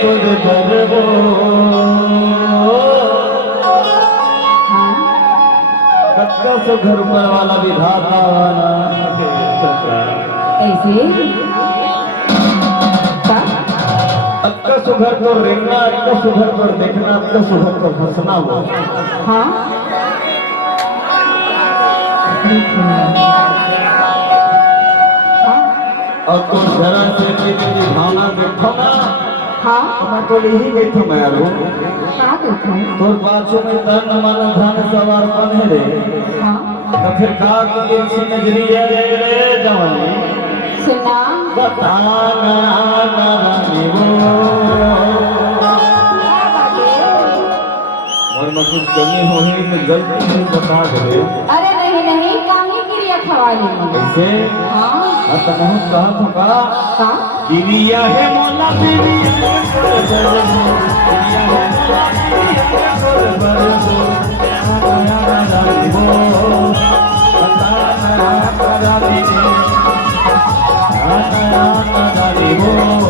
खुद भरबो कक्का घर पर वाला विधाता वाला ऐसे अक्का सुघर को रेंगना अक्का सुघर पर देखना अक्का सुघर पर फंसना हो। हाँ और तो जरा से मेरी भावना देखो ना। हाँ मैं तो यही बैठो मैं यारो क्या देखो तो पाछो में तन मन धन सवार बने रे। हाँ तो फिर का की नजरिया रे जवानी सुना बताना ना वो और मैं कुछ कमी होनी तो गलती से बता दे। अरे नहीं नहीं काहे क्रिया खवाली कैसे हाँ आता नहीं कहा था का दिलिया है मोला दिलिया है दिलिया है मोला दिलिया है बरसो आया ना जानी वो बताना ना जानी वो आया ना जानी वो